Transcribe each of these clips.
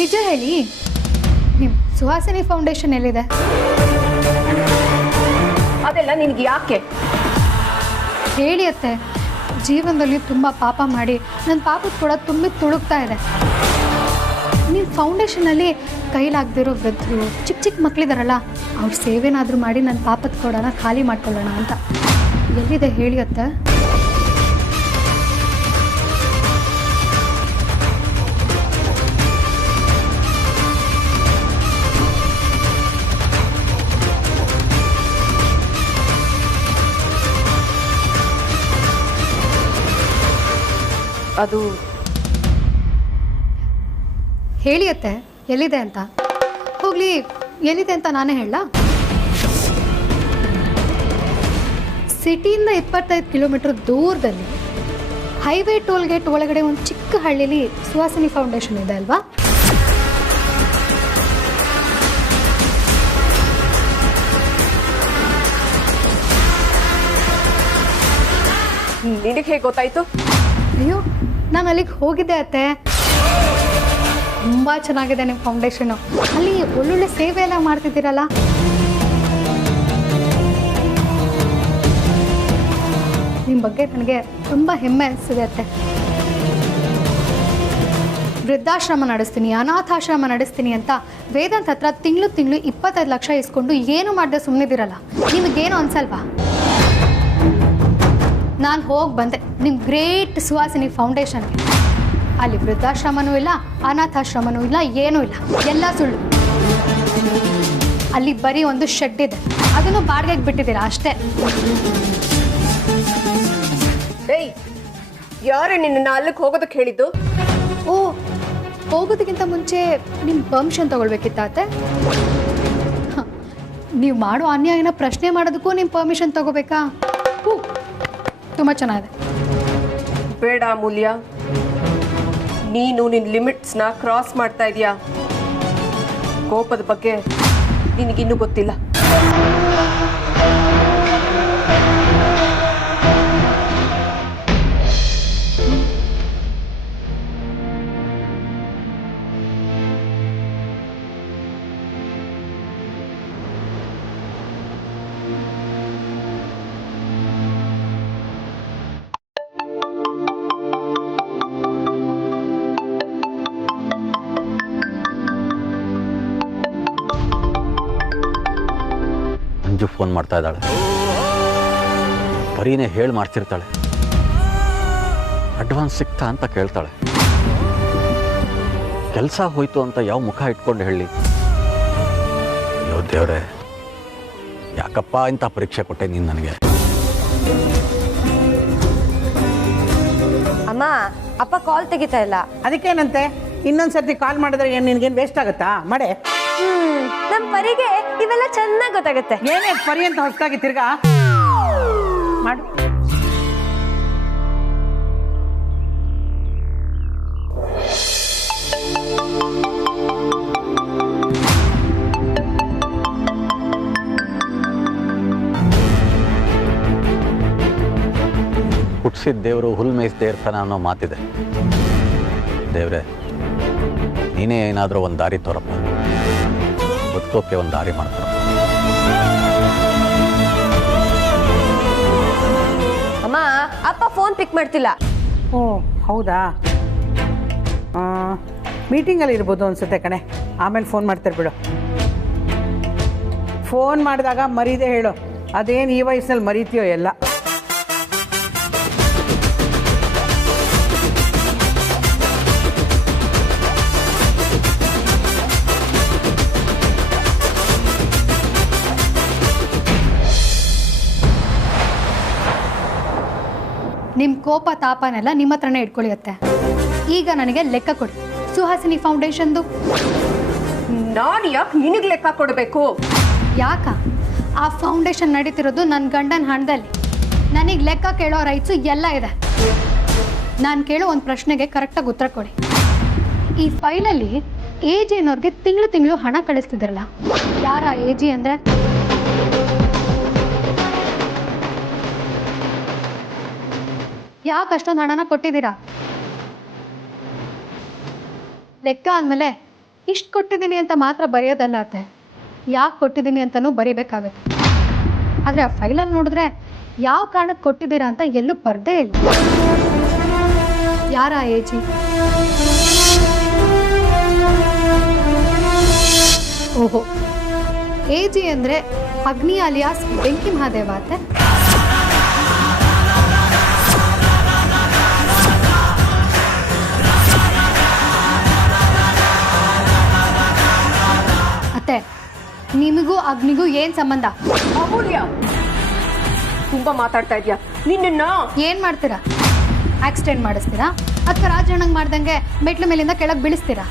ನಿಜ ಹೇಳಿ, ನಿಮ್ಮ ಸುಹಾಸಿನಿ ಫೌಂಡೇಶನ್ ಎಲ್ಲಿದೆ? ಅದೆಲ್ಲ ನಿನಗೆ ಯಾಕೆ? ಹೇಳಿ ಅತ್ತೆ, ಜೀವನದಲ್ಲಿ ತುಂಬ ಪಾಪ ಮಾಡಿ ನನ್ನ ಪಾಪದ ಕೂಡ ತುಂಬಿ ತುಳುಕ್ತಾ ಇದೆ. ನಿಮ್ಮ ಫೌಂಡೇಶನಲ್ಲಿ ಕೈಲಾಗದಿರೋ ವೃದ್ಧರು, ಚಿಕ್ಕ ಚಿಕ್ಕ ಮಕ್ಕಳಿದಾರಲ್ಲ, ಅವ್ರ ಸೇವೆನಾದರೂ ಮಾಡಿ ನನ್ನ ಪಾಪದ ಕೊಡೋಣ ಖಾಲಿ ಮಾಡ್ಕೊಳ್ಳೋಣ ಅಂತ. ಎಲ್ಲಿದೆ ಹೇಳಿ ಅತ್ತೆ? ಅದು ಹೇಳಿ ಅತ್ತೆ, ಎಲ್ಲಿದೆ ಅಂತ. ಹೋಗ್ಲಿ, ಎಲ್ಲಿದೆ ಅಂತ ನಾನೇ ಹೇಳ. ಸಿಟಿಯಿಂದ 25 ಕಿಲೋಮೀಟರ್ ದೂರದಲ್ಲಿ ಹೈವೇ ಟೋಲ್ ಗೇಟ್ ಒಳಗಡೆ ಒಂದು ಚಿಕ್ಕ ಹಳ್ಳಿಲಿ ಸುಹಾಸಿನಿ ಫೌಂಡೇಶನ್ ಇದೆ ಅಲ್ವಾ? ನಿನಗೆ ಹೇಗೆ ಗೊತ್ತಾಯ್ತು? ಅಯ್ಯೋ, ನಾನು ಅಲ್ಲಿಗೆ ಹೋಗಿದ್ದೆ ಅತ್ತೆ. ತುಂಬ ಚೆನ್ನಾಗಿದೆ ನಿಮ್ಮ ಫೌಂಡೇಶನು. ಅಲ್ಲಿ ಒಳ್ಳೊಳ್ಳೆ ಸೇವೆ ಎಲ್ಲ ಮಾಡ್ತಿದ್ದೀರಲ್ಲ. ನಿಮ್ಮ ಬಗ್ಗೆ ನನಗೆ ತುಂಬ ಹೆಮ್ಮೆ ಅನಿಸಿದೆ ಅತ್ತೆ. ವೃದ್ಧಾಶ್ರಮ ನಡೆಸ್ತೀನಿ, ಅನಾಥಾಶ್ರಮ ನಡೆಸ್ತೀನಿ ಅಂತ ವೇದಾಂತ್ ಹತ್ರ ತಿಂಗಳು 25 ಲಕ್ಷ ಇಸ್ಕೊಂಡು ಏನು ಮಾಡದೆ ಸುಮ್ಮನಿದ್ದೀರಲ್ಲ, ನಿಮಗೇನು ಅನ್ಸಲ್ವಾ? ನಾನು ಹೋಗಿ ಬಂದೆ ನಿಮ್ಮ ಗ್ರೇಟ್ ಸುಹಾಸಿನಿ ಫೌಂಡೇಶನ್ಗೆ. ಅಲ್ಲಿ ವೃದ್ಧಾಶ್ರಮನೂ ಇಲ್ಲ, ಅನಾಥಾಶ್ರಮನೂ ಇಲ್ಲ, ಏನೂ ಇಲ್ಲ, ಎಲ್ಲ ಸುಳ್ಳು. ಅಲ್ಲಿ ಬರೀ ಒಂದು ಶೆಡ್ ಇದೆ, ಅದನ್ನು ಬಾಡಿಗೆಗೆ ಬಿಟ್ಟಿದ್ದೀರಾ ಅಷ್ಟೇ. ಏಯ್, ಯಾರು ನಿನ್ನ ಅಲ್ಲಿಗೆ ಹೋಗೋದಕ್ಕೆ ಹೇಳಿದ್ದು? ಓ, ಹೋಗೋದಕ್ಕಿಂತ ಮುಂಚೆ ನಿಮ್ಮ ಪರ್ಮಿಷನ್ ತಗೊಳ್ಬೇಕಿತ್ತ ಅತ್ತೆ? ನೀವು ಮಾಡೋ ಅನ್ಯಾಯನ ಪ್ರಶ್ನೆ ಮಾಡೋದಕ್ಕೂ ನಿಮ್ಮ ಪರ್ಮಿಷನ್ ತಗೋಬೇಕಾ? ತುಂಬ ಚೆನ್ನಾಗಿದೆ. ಬೇಡ ಅಮೂಲ್ಯ, ನೀನು ನಿನ್ನ ಲಿಮಿಟ್ಸ್ನ ಕ್ರಾಸ್ ಮಾಡ್ತಾ ಇದೀಯಾ. ಕೋಪದ ಬಗ್ಗೆ ನಿನಗಿನ್ನೂ ಗೊತ್ತಿಲ್ಲ. ಫೋನ್ ಮಾಡ್ತಾ ಇದ್ದಾಳೆ. ಬರೀನೇ ಹೇಳಿ ಮಾಡ್ತಿರ್ತಾಳೆ. ಅಡ್ವಾನ್ಸ್ ಸಿಕ್ತಾ ಅಂತ ಕೇಳ್ತಾಳೆ. ಕೆಲಸ ಹೋಯ್ತು ಅಂತ ಯಾವ ಮುಖ ಇಟ್ಕೊಂಡು ಹೇಳಿ? ಅಯ್ಯೋ ದೇವ್ರೆ, ಯಾಕಪ್ಪ ಇಂಥ ಪರೀಕ್ಷೆ ಕೊಟ್ಟೆ ನೀನು ನನಗೆ? ಅಮ್ಮ, ಅಪ್ಪ ಕಾಲ್ ತೆಗಿತಾ ಇಲ್ಲ. ಅದಕ್ಕೇನಂತೆ? ಇನ್ನೊಂದ್ಸರ್ತಿ ಕಾಲ್ ಮಾಡಿದ್ರೆ ಏನು ನಿನ್ಗೇನು ವೇಸ್ಟ್ ಆಗುತ್ತಾ? ಮಾಡೆ. ನಮ್ಮ ಪರಿಗೆ ಇವೆಲ್ಲ ಚೆನ್ನಾಗಿ ಗೊತ್ತಾಗುತ್ತೆ. ಏನೇ ಪರಿ ಅಂತ ಹೊಸದಾಗಿ ತಿರ್ಗಾ ಮಾಡು. ಹುಟ್ಟಿಸಿದ ದೇವರು ಹುಲ್ ಮೇಯಿಸದೇ ಇರ್ತಾನೆ ಅನ್ನೋ ಮಾತಿದೆ. ದೇವ್ರೆ, ನೀನೇ ಏನಾದರೂ ಒಂದು ದಾರಿ ತೋರಪ್ಪ, ಬದುಕೋಕೆ ಒಂದು ದಾರಿ ಮಾಡ್ಕೊಡ. ಅಮ್ಮ, ಅಪ್ಪ ಫೋನ್ ಪಿಕ್ ಮಾಡ್ತಿಲ್ಲ. ಓ ಹೌದಾ? ಮೀಟಿಂಗಲ್ಲಿ ಇರ್ಬೋದು ಅನ್ಸುತ್ತೆ ಕಣೆ. ಆಮೇಲೆ ಫೋನ್ ಮಾಡ್ತಾರೆ ಬಿಡು. ಫೋನ್ ಮಾಡಿದಾಗ ಮರೀದೆ ಹೇಳು. ಅದೇನು ಈ ವಯಸ್ಸಲ್ಲಿ ಮರೀತೀಯೋ ಎಲ್ಲ. ನಿಮ್ಮ ಕೋಪ ತಾಪನೆಲ್ಲ ನಿಮ್ಮ ಹತ್ರನೇ ಇಟ್ಕೊಳ್ಳುತ್ತೆ. ಈಗ ನನಗೆ ಲೆಕ್ಕ ಕೊಡಿ, ಸುಹಾಸಿನಿ ಫೌಂಡೇಶನ್ದು. ನಾನು ಯಾಕೆ ನಿನಗೆ ಲೆಕ್ಕ ಕೊಡಬೇಕು? ಯಾಕ? ಆ ಫೌಂಡೇಶನ್ ನಡೀತಿರೋದು ನನ್ನ ಗಂಡನ ಹಣದಲ್ಲಿ. ನನಗೆ ಲೆಕ್ಕ ಕೇಳೋ ರೈಟ್ಸು ಎಲ್ಲ ಇದೆ. ನಾನು ಕೇಳೋ ಒಂದು ಪ್ರಶ್ನೆಗೆ ಕರೆಕ್ಟಾಗಿ ಉತ್ತರ ಕೊಡಿ. ಈ ಫೈಲಲ್ಲಿ AG ಅನ್ನೋರಿಗೆ ತಿಂಗಳು ಹಣ ಕಳಿಸ್ತಿದ್ರಲ್ಲ, ಯಾರ AG ಅಂದರೆ? ಯಾಕೆ ಅಷ್ಟೊಂದು ಹಣನ ಕೊಟ್ಟಿದ್ದೀರಾ? ಲೆಕ್ಕ ಆದಮೇಲೆ ಇಷ್ಟು ಕೊಟ್ಟಿದ್ದೀನಿ ಅಂತ ಮಾತ್ರ ಬರೆಯೋದಲ್ಲ ಅತ್ತೆ, ಯಾಕೆ ಕೊಟ್ಟಿದ್ದೀನಿ ಅಂತಲೂ ಬರೀಬೇಕಾಗತ್ತೆ. ಆದರೆ ಆ ಫೈಲಲ್ಲಿ ನೋಡಿದ್ರೆ ಯಾವ ಕಾರಣಕ್ಕೆ ಕೊಟ್ಟಿದ್ದೀರಾ ಅಂತ ಎಲ್ಲೂ ಬರ್ದೇ ಇಲ್ಲ. ಯಾರ ಏಜಿ? ಓಹೋ, ಏಜಿ ಅಂದರೆ ಅಗ್ನಿ ಅಲಿಯಾಸ್ ಬೆಂಕಿ ಮಹಾದೇವ ಅತ್ತೆ. ಅತ್ತೆ, ನಿಮಗೂ ಅಗ್ನಿಗೂ ಏನು ಸಂಬಂಧ? ಅಮೂಲ್ಯ, ತುಂಬಾ ಮಾತಾಡ್ತಾ ಇದೀಯಾ. ನಿನ್ನ ಏನು ಮಾಡ್ತೀರಾ? ಆಕ್ಸಿಡೆಂಟ್ ಮಾಡಿಸ್ತೀರಾ ಅಥವಾ ರಾಜಣ್ಣಂಗೆ ಮಾಡ್ದಂಗೆ ಮೆಟ್ಲ ಮೇಲಿಂದ ಕೆಳಗೆ ಬೀಳಿಸ್ತೀರಾ?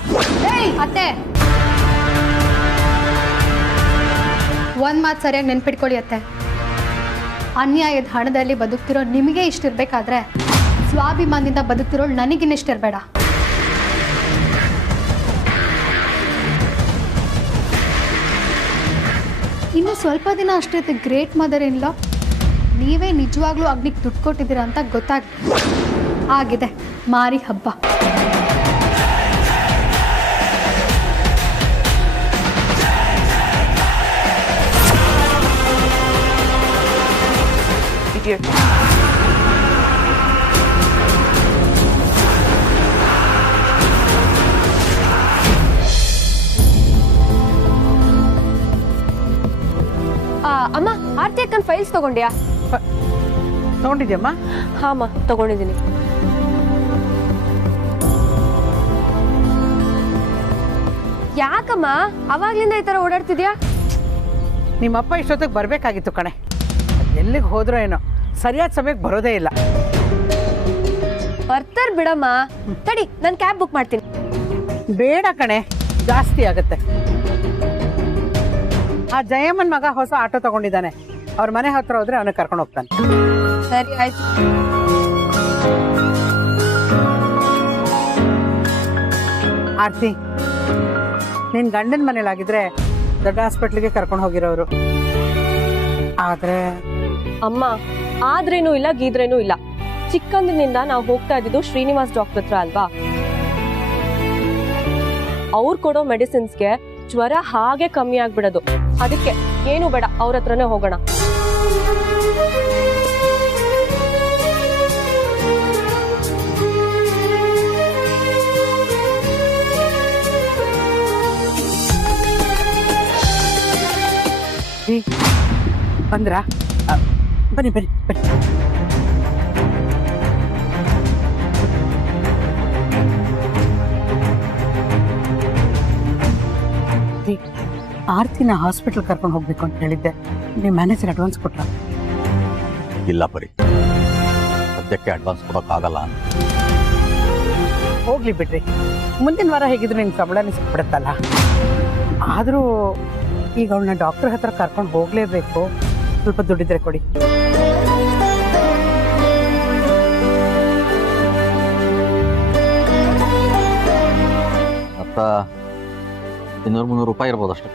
ಅತ್ತೆ, ಒಂದು ಮಾತು ಸರಿಯಾಗಿ ನೆನ್ಪಿಟ್ಕೊಳ್ಳಿ ಅತ್ತೆ, ಅನ್ಯಾಯದ ಹಣದಲ್ಲಿ ಬದುಕ್ತಿರೋ ನಿಮಗೆ ಇಷ್ಟಿರ್ಬೇಕಾದ್ರೆ ಸ್ವಾಭಿಮಾನದಿಂದ ಬದುಕ್ತಿರೋ ನನಗಿನ್ನಿಷ್ಟಿರಬೇಡ. ಇನ್ನು ಸ್ವಲ್ಪ ದಿನ ಅಷ್ಟೇ ಗ್ರೇಟ್ ಮದರ್ ಇಲ್ಲ, ನೀವೇ ನಿಜವಾಗ್ಲೂ ಅಗ್ನಿಗೆ ದುಡ್ಡು ಕೊಟ್ಟಿದ್ದೀರಾ ಅಂತ ಆಗಿದೆ ಮಾರಿ ಹಬ್ಬ. ಅಮ್ಮ, ಆರ್ತಿ ಅಕ್ಕನ ಫೈಲ್ಸ್ ತಗೊಂಡ್ಯಾ? ತಗೊಂಡಿದ್ಯಮ್ಮ? ಹಾಂ ತಗೊಂಡಿದ್ದೀನಿ. ಯಾಕಮ್ಮ ಅವಾಗ್ಲಿಂದ ಈ ಥರ ಓಡಾಡ್ತಿದ್ಯಾ? ನಿಮ್ಮಪ್ಪ ಇಷ್ಟೊತ್ತಿಗೆ ಬರಬೇಕಾಗಿತ್ತು ಕಣೆ, ಎಲ್ಲಿಗೆ ಹೋದ್ರೋ ಏನೋ, ಸರಿಯಾದ ಸಮಯಕ್ಕೆ ಬರೋದೇ ಇಲ್ಲ. ಬರ್ತಾರ ಬಿಡಮ್ಮ, ತಡಿ ನಾನು ಕ್ಯಾಬ್ ಬುಕ್ ಮಾಡ್ತೀನಿ. ಬೇಡ ಕಣೆ, ಜಾಸ್ತಿ ಆಗುತ್ತೆ. ಆ ಜಯಮ್ಮನ್ ಮಗ ಹೊಸ ಆಟೋ ತಗೊಂಡಿದ್ದಾನೆ, ಅವ್ರ ಮನೆ ಹತ್ರ ಹೋದ್ರೆ ಅವನಿಗೆ ಕರ್ಕೊಂಡು ಹೋಗ್ತಾನೆ. ಸರಿ ಆಯ್ತು. ಆರ್ತಿ, ನಿನ್ ಗಂಡನ ಮನೇಲಾಗಿದ್ರೆ ದೊಡ್ಡ ಹಾಸ್ಪಿಟ್ಲಿಗೆ ಕರ್ಕೊಂಡು ಹೋಗಿರೋರು. ಆದ್ರೆ ಅಮ್ಮ, ಆದ್ರೇನೂ ಇಲ್ಲ ಗೀದ್ರೇನೂ ಇಲ್ಲ. ಚಿಕ್ಕಂದಿನಿಂದ ನಾವು ಹೋಗ್ತಾ ಇದ್ದಿದ್ದು ಶ್ರೀನಿವಾಸ್ ಡಾಕ್ಟರ್ ಹತ್ರ ಅಲ್ವಾ? ಅವ್ರು ಕೊಡೋ ಮೆಡಿಸಿನ್ಸ್ಗೆ ಜ್ವರ ಹಾಗೆ ಕಮ್ಮಿ ಆಗ್ಬಿಡೋದು. ಅದಕ್ಕೆ ಏನು ಬೇಡ, ಅವ್ರ ಹತ್ರನೇ ಹೋಗೋಣ. ಬಂದ್ರಾ? ಬನ್ನಿ ಬನ್ನಿ ಬನ್ನಿ. ಆರ್ತಿನ ಹಾಸ್ಪಿಟಲ್ ಕರ್ಕೊಂಡು ಹೋಗ್ಬೇಕು ಅಂತ ಹೇಳಿದ್ದೆ, ನಿಮ್ಮ ಮ್ಯಾನೇಜರ್ ಅಡ್ವಾನ್ಸ್ ಕೊಟ್ರ? ಇಲ್ಲ ಪರಿ, ಸದ್ಯಕ್ಕೆ ಅಡ್ವಾನ್ಸ್ ಕೊಡೋಕ್ಕಾಗಲ್ಲ. ಹೋಗ್ಲಿ ಬಿಡ್ರಿ, ಮುಂದಿನ ವಾರ ಹೇಗಿದ್ರು ನಿಮ್ಗೆ ಸಂಬಳನೇ ಸಿಕ್ಬಿಡುತ್ತಲ್ಲ. ಆದರೂ ಈಗ ಅವಳನ್ನ ಡಾಕ್ಟರ್ ಹತ್ರ ಕರ್ಕೊಂಡು ಹೋಗ್ಲೇಬೇಕು. ಸ್ವಲ್ಪ ದುಡ್ಡಿದ್ರೆ ಕೊಡಿ. ಮತ್ತ 200-300 ರೂಪಾಯಿ ಇರ್ಬೋದು ಅಷ್ಟೇ.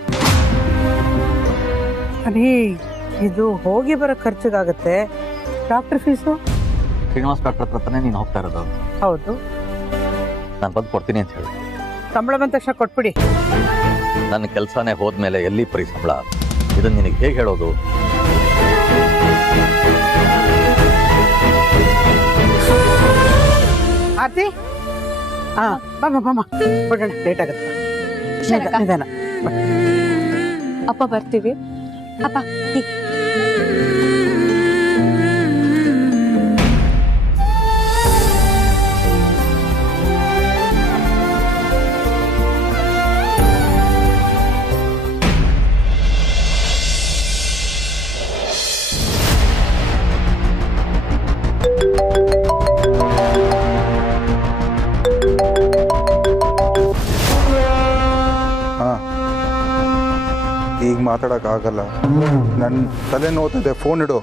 ಅದೇ ಇದು ಹೋಗಿ ಬರೋ ಖರ್ಚಿಗಾಗತ್ತೆ. Doctor fees? ಶ್ರೀನಿವಾಸ್ ಡಾಕ್ಟರ್ ಹತ್ರ ತಾನೇ ನೀನು ಹೋಗ್ತಾ ಇರೋದು? ಹೌದು. ನಾನು ಬಂದು ಕೊಡ್ತೀನಿ ಅಂತ ಹೇಳಿ. ಸಂಬಳ ಬಂದ ತಕ್ಷಣ ಕೊಟ್ಬಿಡಿ. ನನ್ನ ಕೆಲಸನೇ ಹೋದ್ಮೇಲೆ ಎಲ್ಲಿ ಪರಿ ಸಂಬಳ? ಇದನ್ನು ನಿನಗೆ ಹೇಗೆ ಹೇಳೋದು? ಆರ್ತಿ, ಹಾ ಬಾಮ ಬಾಮ, ಹೊರಡೋಣ, ಲೇಟ್ ಆಗುತ್ತೆ. ನಿಧಾನ. ಅಪ್ಪ ಬರ್ತೀವಿ. ಅಪ್ಪ ಈಗ ಮಾತಾಡೋಕ್ಕಾಗಲ್ಲ, ನನ್ನ ತಲೆ ನೋವ್ತಿದೆ, ಫೋನ್ ಇಡು.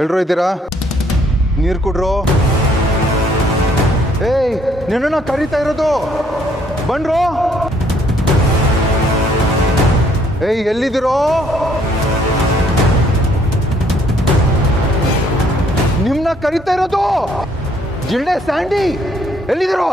ಎಲ್ರು ಇದ್ದೀರಾ? ನೀರು ಕುಡ್ರು. ಏಯ್, ನಿನ್ನನ್ನು ಕರೀತಾ ಇರೋದು, ಬನ್ರೋ. ಏಯ್, ಎಲ್ಲಿದ್ದೀರೋ? ನಿಮ್ಮನ್ನ ಕರೀತಾ ಇರೋದು. ಜಿಲ್ಲೆ ಸ್ಯಾಂಡಿ, ಎಲ್ಲಿದ್ದೀರೋ?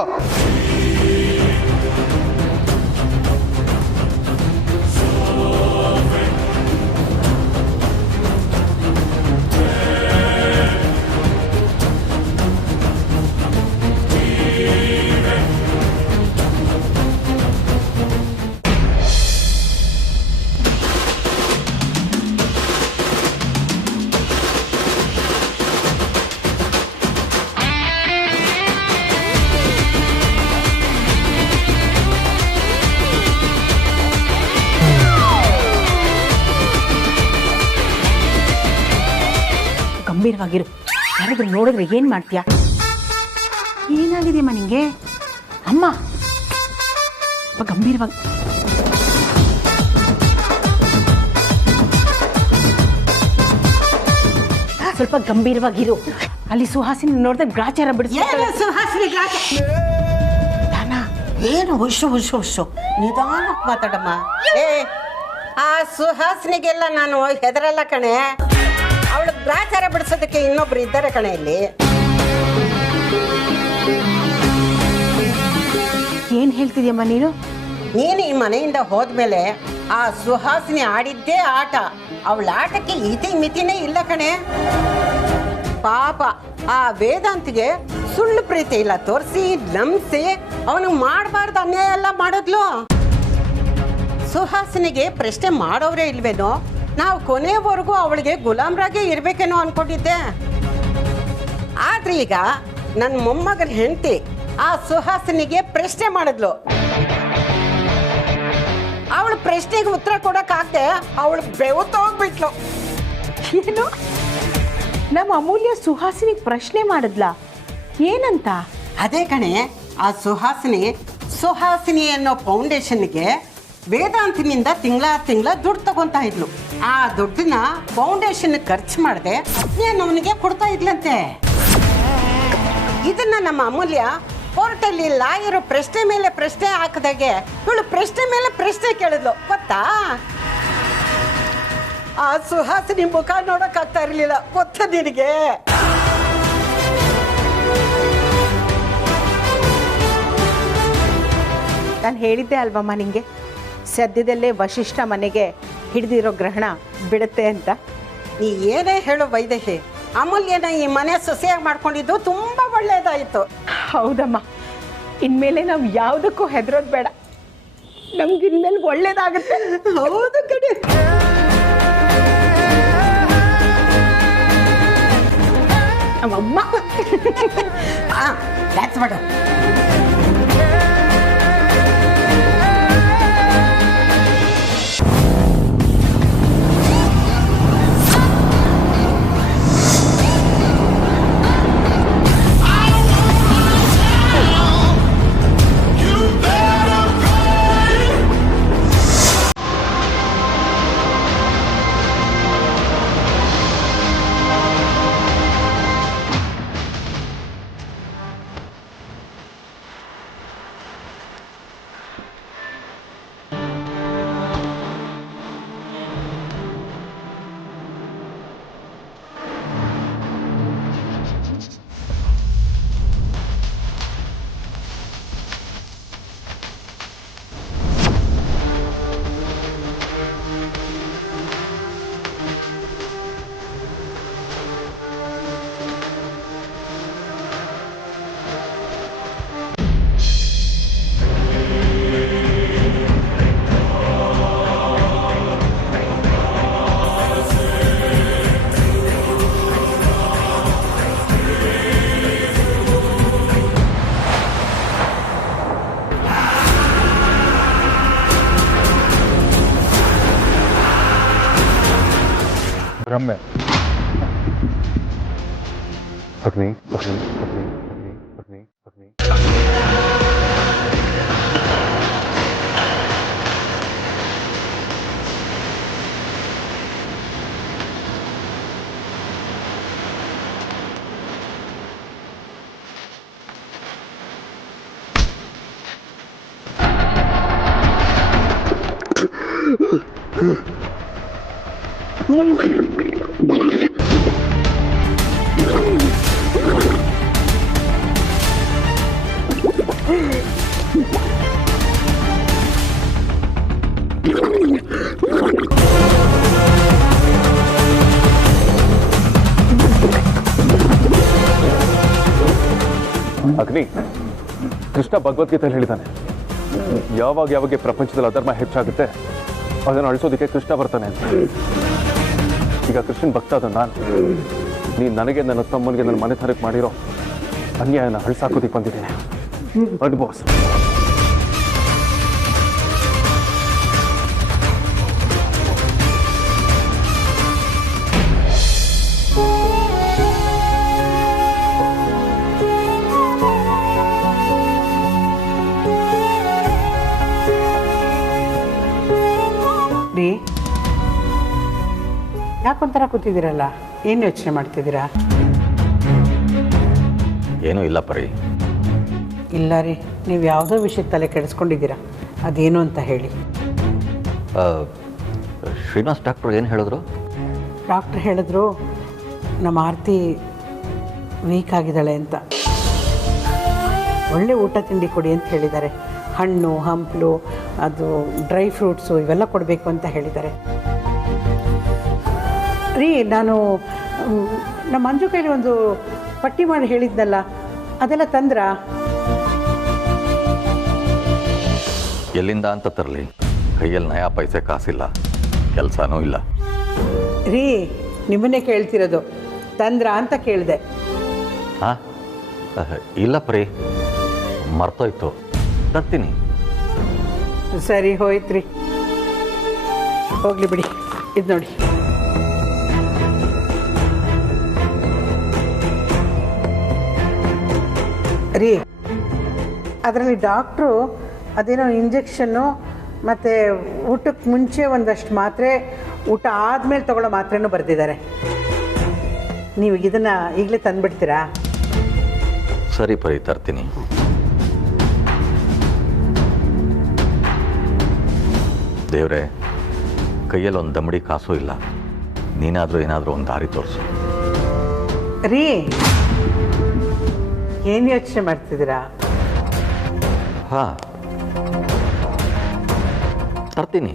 ಗಂಭೀರವಾಗಿರು. ಯಾರಾದ್ರೂ ನೋಡಿದ್ರೆ ಏನ್ ಮಾಡ್ತೀಯ? ಏನಾಗಿದೆಯಮ್ಮ ನಿಂಗೆ? ಅಮ್ಮ, ಗಂಭೀರವಾಗಿ ಸ್ವಲ್ಪ ಗಂಭೀರವಾಗಿರು. ಅಲ್ಲಿ ಸುಹಾಸಿನಿ ನೋಡಿದ್ರೆ ಗ್ರಾಚಾರ ಬಿಡಿಸ್ತಾರೆ. ಸುಹಾಸಿನಿ ಏನು ಹುಷು ಹುಷು ಹುಷು ನಿಧಾನಕ್ಕೆ ಮಾತಾಡಮ್ಮ. ಆ ಸುಹಾಸಿನಿಗೆಲ್ಲ ನಾನು ಹೆದರಲ್ಲ ಕಣೆ. ಅವಳು ಗ್ರಾಚಾರ ಬಿಡಿಸೋದಕ್ಕೆ ಇನ್ನೊಬ್ರು ಇದ್ದಾರೆ ಕಣೆ ಇಲ್ಲಿ. ಏನ್ ಹೇಳ್ತಿದ್ಯಮ್ಮ ನೀನು? ನೀನು ಈ ಮನೆಯಿಂದ ಹೋದ್ಮೇಲೆ ಆ ಸುಹಾಸಿನಿ ಆಡಿದ್ದೇ ಆಟ. ಅವಳ ಆಟಕ್ಕೆ ಇತಿ ಮಿತಿನೇ ಇಲ್ಲ ಕಣೆ. ಪಾಪ ಆ ವೇದಾಂತಿಗೆ ಸುಳ್ಳು ಪ್ರೀತಿ ಇಲ್ಲ ತೋರಿಸಿ ನಂಬಿಸಿ ಅವನಿಗೆ ಮಾಡಬಾರ್ದು ಅನ್ಯಾಯ ಎಲ್ಲ ಮಾಡಿದ್ಲು. ಸುಹಾಸಿನಿಗೆ ಪ್ರಶ್ನೆ ಮಾಡೋರೇ ಇಲ್ವೇನೋ, ನಾವು ಕೊನೆವರೆಗೂ ಅವಳಿಗೆ ಗುಲಾಮ್ರಾಗೆ ಇರ್ಬೇಕೇನೋ ಅನ್ಕೊಂಡಿದ್ದೆ. ಆದ್ರೆ ಈಗ ನನ್ನ ಮೊಮ್ಮಗನ ಹೆಂಡತಿ ಆ ಸುಹಾಸಿನಿಗೆ ಪ್ರಶ್ನೆ ಮಾಡಿದ್ಲು. ಅವಳ ಪ್ರಶ್ನೆಗೆ ಉತ್ತರ ಕೊಡಕ್ಕಾಗದೆ ಅವಳು ಬೆವತೋಗ್ಬಿಟ್ಲು. ಏನು? ನಮ್ಮ ಅಮೂಲ್ಯ ಸುಹಾಸಿನಿ ಪ್ರಶ್ನೆ ಮಾಡಿದ್ಲಾ? ಏನಂತ? ಅದೇ ಕಣೆ, ಆ ಸುಹಾಸಿನಿ ಅನ್ನೋ ಫೌಂಡೇಶನ್ಗೆ ವೇದಾಂತಿನಿಂದ ತಿಂಗಳ ದುಡ್ಡು ತಗೊಂತಾ ಇದ್ಲು. ಆ ದುಡ್ಡನ್ನ ಫೌಂಡೇಶನ್ ಖರ್ಚು ಮಾಡದೆ ಅವನಿಗೆ ಕೊಡ್ತಾ ಇದ್ಲಂತೆ. ಇದನ್ನ ನಮ್ಮ ಅಮೂಲ್ಯ ಕೋರ್ಟಲ್ಲಿ ಲಾಯರು ಪ್ರಶ್ನೆ ಮೇಲೆ ಪ್ರಶ್ನೆ ಹಾಕದಾಗೆ ಇವಳು ಪ್ರಶ್ನೆ ಮೇಲೆ ಪ್ರಶ್ನೆ ಕೇಳಿದ್ಲು. ಗೊತ್ತಾ? ಆ ಸುಹಾಸಿನಿ ಮುಖ ನೋಡಕ್ ಆಗ್ತಾ ಇರ್ಲಿಲ್ಲ. ಗೊತ್ತ ನಿನಗೆ? ನಾನು ಹೇಳಿದ್ದೆ ಅಲ್ವಮ್ಮ ನಿಂಗೆ, ಸದ್ಯದಲ್ಲೇ ವಶಿಷ್ಠ ಮನೆಗೆ ಹಿಡಿದಿರೋ ಗ್ರಹಣ ಬಿಡುತ್ತೆ ಅಂತ. ನೀ ಏನೇ ಹೇಳು ವೈದೇಹಿ, ಅಮೂಲ್ಯನ ಈ ಮನೆ ಸೊಸೆಯಾಗಿ ಮಾಡ್ಕೊಂಡಿದ್ದು ತುಂಬಾ ಒಳ್ಳೇದಾಯಿತು. ಹೌದಮ್ಮ, ಇನ್ಮೇಲೆ ನಾವು ಯಾವುದಕ್ಕೂ ಹೆದರೋದು ಬೇಡ. ನಮ್ಗೆ ಇನ್ಮೇಲೆ ಒಳ್ಳೇದಾಗುತ್ತೆ. ಹೌದು ಕಡೆ. ನಮ್ಮಮ್ಮ ಡ್ಯಾನ್ಸ್ ಮಾಡು. ಬ್ರಹ್ಮೆ. ಅಗ್ನಿ ಅಗ್ನಿ ಅಗ್ನಿ ಅಗ್ನಿ ಅಗ್ನಿ ಅಗ್ನಿ. ಅಗ್ನಿ, ಕೃಷ್ಣ ಭಗವದ್ಗೀತೆಯಲ್ಲಿ ಹೇಳಿದ್ದಾನೆ, ಯಾವಾಗ ಪ್ರಪಂಚದಲ್ಲಿ ಅಧರ್ಮ ಹೆಚ್ಚಾಗುತ್ತೆ ಅದನ್ನು ಅಳಿಸೋದಕ್ಕೆ ಕೃಷ್ಣ ಬರ್ತಾನೆ ಅಂತ. ಈಗ ಕೃಷ್ಣನ್ ಭಕ್ತ ಅದ ನಾನು, ನೀನು ನನಗೆ ನನ್ನ ತಮ್ಮನಿಗೆ ನನ್ನ ಮನೆತನಕ್ಕೆ ಮಾಡಿರೋ ಅನ್ಯಾಯನ ಅಳಿಸಾಕೋದಕ್ಕೆ ಬಂದಿದ್ದೀನಿ. ಅಡ್ಬಾಸ್. ರೀ, ಯಾಕೊಂಥರ ಕೂತಿದ್ದೀರಲ್ಲ, ಏನು ಯೋಚನೆ ಮಾಡ್ತಿದ್ದೀರಾ? ಏನೂ ಇಲ್ಲ ಪರಿ. ಇಲ್ಲ ರೀ, ನೀವು ಯಾವುದೋ ವಿಷಯಕ್ಕೆ ತಲೆ ಕೆಡಿಸ್ಕೊಂಡಿದ್ದೀರಾ, ಅದೇನು ಅಂತ ಹೇಳಿ. ಶ್ರೀನಿವಾಸ್ ಡಾಕ್ಟ್ರು ಏನು ಹೇಳಿದ್ರು? ಡಾಕ್ಟ್ರ್ ಹೇಳಿದ್ರು ನಮ್ಮ ಆರತಿ ವೀಕ್ ಆಗಿದ್ದಾಳೆ ಅಂತ. ಒಳ್ಳೆ ಊಟ ತಿಂಡಿ ಕೊಡಿ ಅಂತ ಹೇಳಿದ್ದಾರೆ. ಹಣ್ಣು ಹಂಪಲು, ಅದು ಡ್ರೈ ಫ್ರೂಟ್ಸು ಇವೆಲ್ಲ ಕೊಡಬೇಕು ಅಂತ ಹೇಳಿದ್ದಾರೆ. ರೀ, ನಾನು ನಮ್ಮ ಮಂಜು ಕೈಲಿ ಒಂದು ಪಟ್ಟಿ ಮಾಡಿ ಹೇಳಿದ್ನಲ್ಲ, ಅದೆಲ್ಲ ತಂದ್ರಾ? ಎಲ್ಲಿಂದ ಅಂತ ತರಲಿ? ಕೈಯಲ್ಲಿ ನಯಾ ಪೈಸೆ ಕಾಸಿಲ್ಲ, ಕೆಲಸನೂ ಇಲ್ಲ. ರೀ, ನಿಮ್ಮನ್ನೇ ಕೇಳ್ತಿರೋದು, ತಂದ್ರಾ ಅಂತ ಕೇಳಿದೆ. ಹಾಂ, ಇಲ್ಲ ಪರಿ, ಮರ್ತೋಯ್ತು, ತರ್ತೀನಿ. ಸರಿ ಹೋಯ್ತು ರೀ, ಹೋಗ್ಲಿ ಬಿಡಿ. ಇದು ನೋಡಿ, ರೀ, ಅದರಲ್ಲಿ ಡಾಕ್ಟ್ರು ಅದೇನೋ ಇಂಜೆಕ್ಷನ್ನು ಮತ್ತು ಊಟಕ್ಕೆ ಮುಂಚೆ ಒಂದಷ್ಟು ಮಾತ್ರೆ, ಊಟ ಆದಮೇಲೆ ತಗೊಳ್ಳೋ ಮಾತ್ರೆನೂ ಬರೆದಿದ್ದಾರೆ. ನೀವು ಇದನ್ನು ಈಗಲೇ ತಂದುಬಿಡ್ತೀರಾ? ಸರಿ ಪರಿ, ತರ್ತೀನಿ. ದೇವ್ರೆ, ಕೈಯಲ್ಲಿ ಒಂದು ದಮ್ಮಡಿ ಕಾಸು ಇಲ್ಲ, ನೀನಾದರೂ ಏನಾದರೂ ಒಂದು ದಾರಿ ತೋರಿಸು. ರೀ, ಏನು ಯೋಚನೆ ಮಾಡ್ತಿದ್ದೀರಾ? ಹಾಂ, ತರ್ತೀನಿ.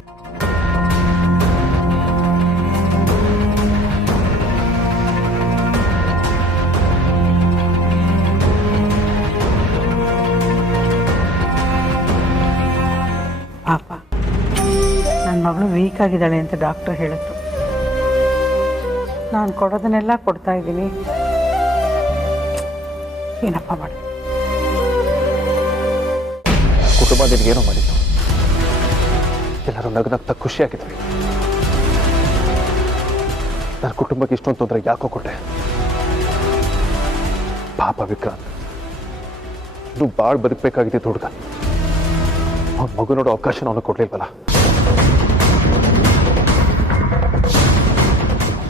ಪಾಪ, ನನ್ನ ಮಗಳು ವೀಕ್ ಆಗಿದ್ದಾಳೆ ಅಂತ ಡಾಕ್ಟರ್ ಹೇಳಿದ್ರು. ನಾನು ಕೊಡೋದನ್ನೆಲ್ಲ ಕೊಡ್ತಾ ಇದ್ದೀನಿ. ಏನಪ್ಪ ಮಾಡಿ ಕುಟುಂಬ ನಿನಗೇನೋ ಮಾಡಿದ್ದು, ಎಲ್ಲರೂ ನಗ್ನಗ್ತಾ ಖುಷಿಯಾಗಿದ್ವಿ. ನನ್ನ ಕುಟುಂಬಕ್ಕೆ ಇಷ್ಟೊಂದು ತೊಂದರೆ ಯಾಕೋ ಕೊಟ್ಟೆ? ಪಾಪ ವಿಕ್ರಾಂತ್, ನೀವು ಭಾಳ ಬದುಕಬೇಕಾಗಿದ್ದಿದ್ದು ಹುಡುಗ. ಅವ್ನ ಮಗು ನೋಡೋ ಅವಕಾಶ ಅವನು ಕೊಡ್ಲಿಲ್ವಲ್ಲ.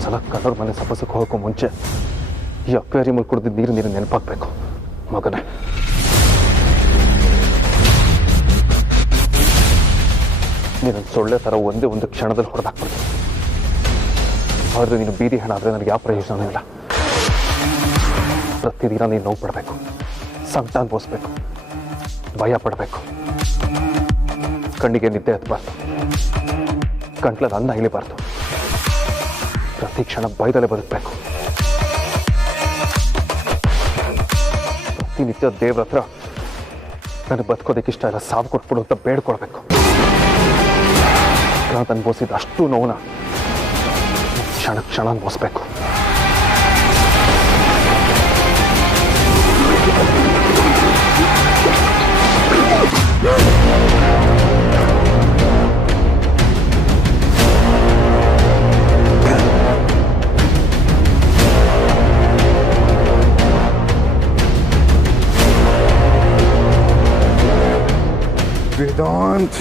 ಸಲ ಕಣ್ಣವ್ರ ಮನೆ ಸಪಸಕ್ಕೆ ಹೋಗೋಕ್ಕೂ ಮುಂಚೆ ಈ ಅಕ್ವೇರಿಯಮಲ್ಲಿ ಕುಡಿದ ನೀರು ನೆನಪಾಗಬೇಕು ಮಗನೇ. ನೀನು ಸೊಳ್ಳೆ ಥರ ಒಂದೇ ಒಂದು ಕ್ಷಣದಲ್ಲಿ ಹೊಡೆದಾಕ್ಬಿಡ್ತೀನಿ. ಆದರೆ ನೀನು ಬೀದಿ ಹಣ ಆದರೆ ನನಗೆ ಯಾವ ಪ್ರಯೋಜನವೂ ಇಲ್ಲ. ಪ್ರತಿದಿನ ನೀನು ನೋವು ಪಡಬೇಕು, ಸಂಕಟ ಅನುಭವಿಸ್ಬೇಕು, ಭಯ ಪಡಬೇಕು. ಕಣ್ಣಿಗೆ ನಿದ್ದೆ ಹತ್ತಬಾರ್ದು, ಗಂಟ್ಲಲ್ಲಿ ಅನ್ನ ಇಳಿಬಾರ್ದು. ಪ್ರತಿ ಕ್ಷಣ ಭಯದಲ್ಲೇ ಬದುಕಬೇಕು. ಪ್ರತಿನಿತ್ಯ ದೇವ್ರ ಹತ್ರ ನನಗೆ ಬದುಕೋದಕ್ಕೆ ಇಷ್ಟ ಇಲ್ಲ, ಸಾವು ಕೊಟ್ಬಿಡು ಅಂತ ಬೇಡ್ಕೊಳ್ಬೇಕು. ನಾನು ಅನುಭವಿಸಿದ ಅಷ್ಟು ನೋವನ್ನ ಕ್ಷಣ ಕ್ಷಣ ಅನುಭವಿಸ್ಬೇಕು. ವೇದಾಂತ್,